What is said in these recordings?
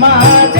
माझ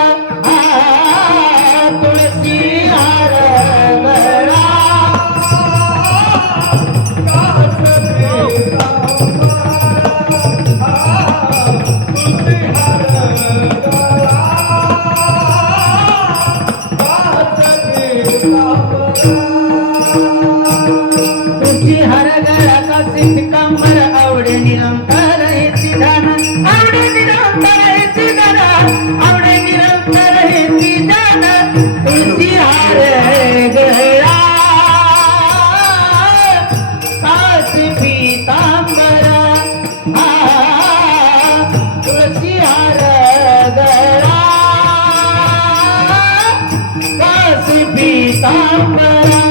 हर गळा कासे आवडे निरंतर हेची धन आवडे निरंतर हेची धन आवडे निरंतर हेची धन तुळशी हार गळा कासे गळा पीतांबरा